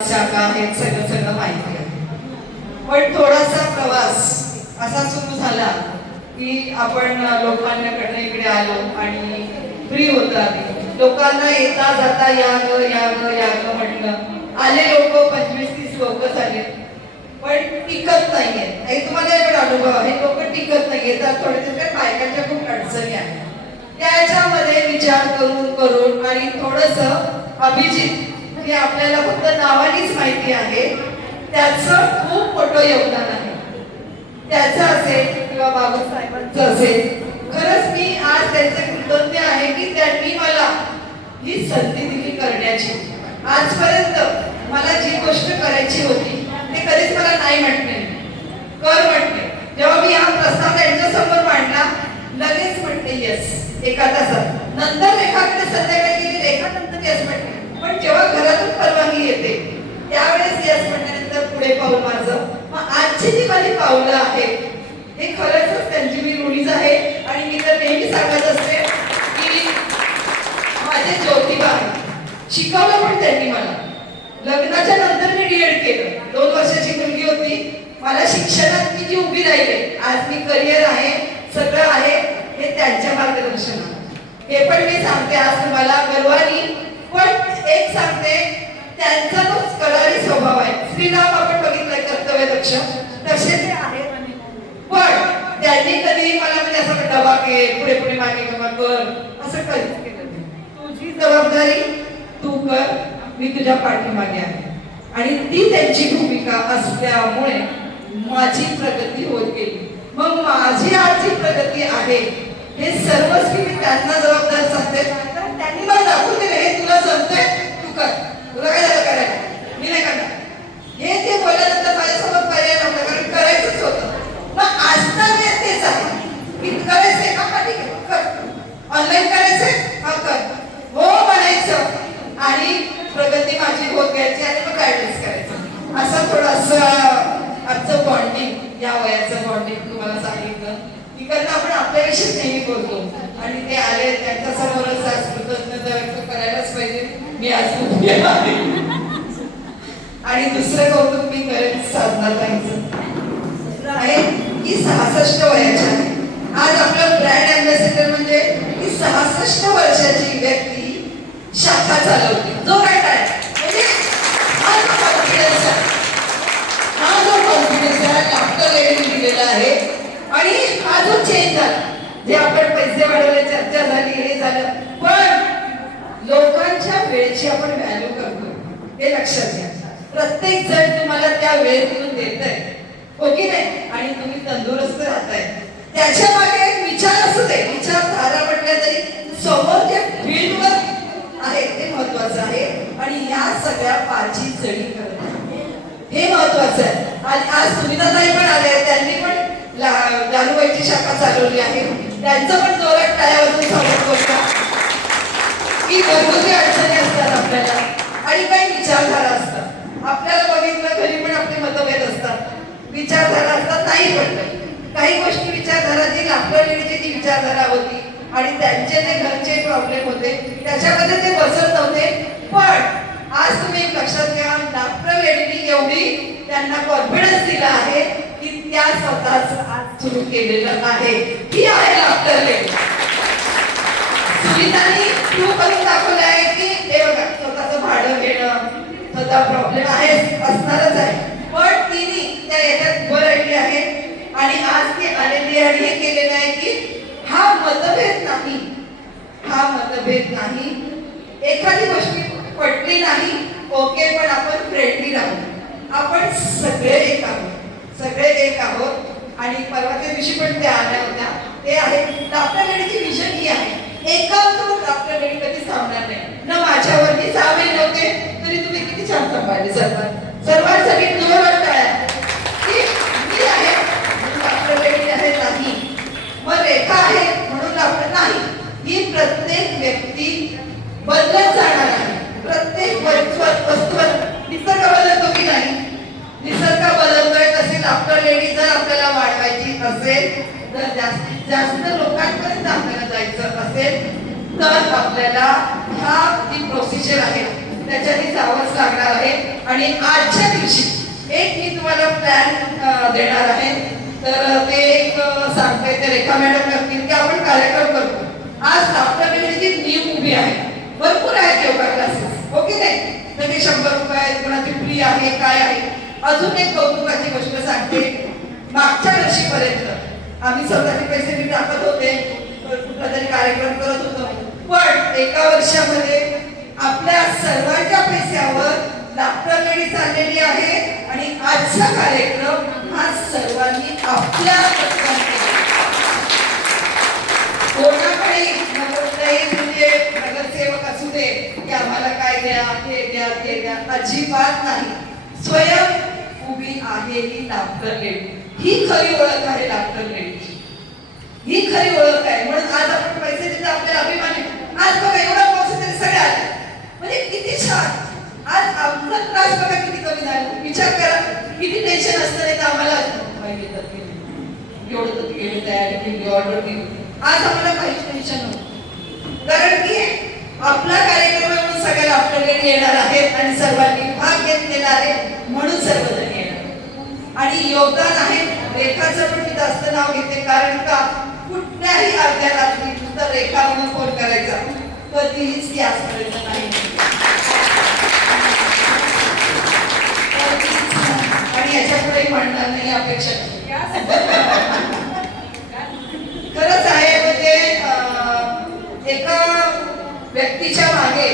शाखा हे सगळं सगळं माहिती आहे. पण थोडासा प्रवास असा सुरू झाला की आपण लोकांकडे इकडे आलो आणि फ्री होता. लोकांना येता जाता या ग या ग या ग म्हटलं. आले लोक 25-30 लोक झाले पण टिकत नाहीये. हे तुम्हाला पण अनुभव आहे. लोक टिकत नाही. येतात थोडे दिवस बायकांच्या खूप अडचणी आहेत. त्याच्यामध्ये विचार करून करून आणि थोडस अभिजित हे आपल्याला फक्त नावानीच माहिती आहे, त्याचं खूप मोठं योगदान आहे. त्याचं असेल किंवा बाबासाहेबांचं असेल, खरंच मी आज त्यांचे कृतज्ञ आहे की त्यांनी मला ही संधी दिली करण्याची. आजपर्यंत मला जी गोष्ट करायची होती ते कधीच मला नाही म्हटले, कर म्हटले. जेव्हा मी हा प्रस्ताव त्यांच्या समोर मांडला लगेच म्हटले येस. एका तासात नंतर रेखाकडे संध्याकाळी गेली, रेखा नंतर येस म्हटले. पण जेव्हा घरातून परवानगी येते त्यावेळेस यस म्हटल्यानंतर पुढे पाऊल माझं. मग आजची जी माझी पावलं आहेत हे खरंच त्यांची मी ऋणीच आहे. आणि मी तर नेहमी सांगत असते की माझे ज्योतिबा शिकवलं पण त्यांनी मला. लग्नाच्या नंतर मी डीएड केलं. 2 वर्षाची मुलगी होती. मला शिक्षणात मी जी उभी राहिले, आज मी करिअर आहे, सगळं आहे, हे त्यांच्या मार्गदर्शनात. हे पण मी सांगते आज तुम्हाला गर्वानी. पण एक सांगते, त्यांचा तो करारी स्वभाव आहे. श्रीराम आपण बघितलंय कर्तव्य दक्ष, तसे ते आहेत. पण त्यांनी कधी मला म्हणजे असं डबा के पुढे पुढे मागे कर असं कधीच केलं नाही. तुझी जबाबदारी तू कर, मी तुझ्या पाठीमागे आहे. आणि ती त्यांची भूमिका असल्यामुळे माझी प्रगती होत गेली. मग माझी आज जी प्रगती आहे हे सर्वच मी त्यांना जबाबदार सांगते. त्यांनी मला दाखवून दिले हे तुला जमतंय, तू कर. तुला काय झालं करायला, मी नाही करणार. हे ते बोलल्यानंतर माझ्यासमोर पर्याय नव्हता, कारण करायचंच होतं. मग आजचा मी तेच आहे की करायचंय का, ठीक आहे कर. ऑनलाईन करायचंय हा कर, हो म्हणायचं आणि प्रगती माझी होत घ्यायची आणि मग गायडन्स करायचं. असं थोडंसं आजचं बॉन्डिंग, या वयाचं बॉन्डिंग तुम्हाला सांगितलं. तिकडनं आपण आपल्याविषयीच नेहमी बोलतो आणि ते आले त्यांच्या समोरच आज कृतज्ञता व्यक्त करायलाच पाहिजे. मी आज आणि दुसरं कौतुक मी करेन साधनाताईंचं आहे की 66 वयाच्या आहे. आज आपलं ब्रँड अँबॅसेडर म्हणजे की 66 वर्षाची व्यक्ती शाखा चालवते. जो काय काय म्हणजे हा जो कॉन्फिडन्स आहे, हा जो कॉन्फिडन्स आहे डॉक्टर लेडीने दिलेला आहे. आणि हा जो चेंज झाला, जे आपण पैसे वाढवले, चर्चा झाली, हे झालं, पण लोकांच्या वेळेची आपण व्हॅल्यू करतो हे लक्षात घ्या. प्रत्येक जण तुम्हाला त्या वेळेतून देतंय, हो की नाही, आणि तुम्ही तंदुरुस्त राहताय. त्याच्या मागे एक विचार असू दे, विचारधारा म्हटल्या तरी समोर जे फील्डवर आहे ते महत्वाचं आहे. आणि या सगळ्या पाची जडी करत हे महत्वाचं आहे. आणि आज सुनीताताई पण आले, त्यांनी पण जानुबाईची शाखा चालवली आहे. त्यांचं पण जोरात टाळ्या वाजवून स्वागत करतो की घरगुती अडचणी असतात आपल्याला आणि काही विचारधारा असतात. आपल्याला बघितलं घरी पण आपले मतभेद असतात, विचारधारा असतात, नाही पडलं काही गोष्टी. विचारधारा जी लापलेली जी विचारधारा होती आणि त्यांचे जे घरचे प्रॉब्लेम होते त्याच्यामध्ये ते बसत नव्हते. पण आज तुम्ही लक्षात घ्या, डॉक्टर लेडीनी एवढी त्यांना कॉन्फिडन्स दिला आहे की त्या स्वतःच आज सुरू केलेलं आहे. ही आहे डॉक्टर लेडी. सुनीतांनी प्रूव्ह करून दाखवलं आहे की हे बघा, स्वतःचं भाडं घेणं स्वतः प्रॉब्लेम आहे, असणारच आहे, पण तिने त्या याच्यात उभं राहिली आहे. आणि आज ती आलेली आणि हे केलेलं आहे की हा मतभेद नाही, हा मतभेद नाही. एखादी गोष्टी पटली नाही, ओके, पण आपण फ्रेंडली राहू. आपण सगळे एक आहोत, सगळे एक आहोत. आणि परवाच्या दिवशी पण त्या आल्या होत्या. ते आहे डॉक्टर लेडीची विजन ही आहे, एकांतून डॉक्टर लेडी कधी थांबणार नाही. न माझ्यावरती 6 महिने नव्हते तरी तुम्ही किती छान सांभाळले सर्वांसाठी जोरात टाळ्या की मी आहे म्हणून डॉक्टर लेडी आहे नाही, मग रेखा आहे म्हणून डॉक्टर नाही. ही प्रत्येक व्यक्ती बदलत जाणार आहे. प्रत्येक वस्तूवर निसर्ग बदलतो की नाही, निसर्ग बदलतोय तसे डॉक्टर लेडी जर आपल्याला वाढवायची असेल, जर जास्तीत जास्त लोकांपर्यंत आपल्याला जायचं असेल तर आपल्याला ह्या जी प्रोसिजर आहे त्याच्याने जावंच लागणार आहे. आणि आजच्या दिवशी एक मी तुम्हाला प्लॅन देणार आहे. तर ते एक सांगते, ते रेखा मॅडम करतील की आपण कार्यक्रम करतो. आज डॉक्टरची न्यू मूवी आहे, भरपूर आहेत योगा क्लासेस, ओके नाही, तर ते 100 रुपये आहेत, कोणाची फ्री आहे, काय आहे. अजून एक कौतुकाची गोष्ट सांगते. मागच्या वर्षीपर्यंत आम्ही स्वतःचे पैसे मी टाकत होते, कुठला तरी कार्यक्रम करत होतो, पण एका वर्षामध्ये आपल्या सर्वांच्या पैशावर डॉक्टर लेडी चाललेली आहे. आणि आजचा कार्यक्रम हा सर्वांनी आपल्या कोणाकडे म्हणजे नगरसेवक असू दे की आम्हाला काय द्या, हे द्या, ते द्या, अजिबात नाही. स्वयं उभी आहे ही डॉक्टर लेडी. ही खरी ओळख आहे डॉक्टर लेडीची, ही खरी ओळख आहे. म्हणून आज आपण पैसे देतो, आपल्याला अभिमान आहे. आज बघा एवढा पाऊस तरी सगळे आले, म्हणजे किती छान. आज आमचा त्रास बघा किती कमी झाला. विचार करा किती टेन्शन असतं. नाही तर आम्हाला एवढं तर केली, तयारी केली, ऑर्डर केली, आज आम्हाला काहीच टेन्शन नव्हतं. कारण की आपला कार्यक्रम म्हणून सगळ्या डॉक्टर लेडी येणार आहेत आणि सर्वांनी भाग घेतलेला आहे, म्हणून सर्वजण येणार. आणि योगदान आहे रेखाचं, पण मी जास्त नाव घेते कारण का कुठल्याही अर्ध्या रात्री नुसतं रेखा म्हणून फोन करायचा कधीच ती आजपर्यंत नाही. आणि याच्यापुढे म्हणणार नाही अपेक्षा. खरंच आहे, म्हणजे एका व्यक्तीच्या मागे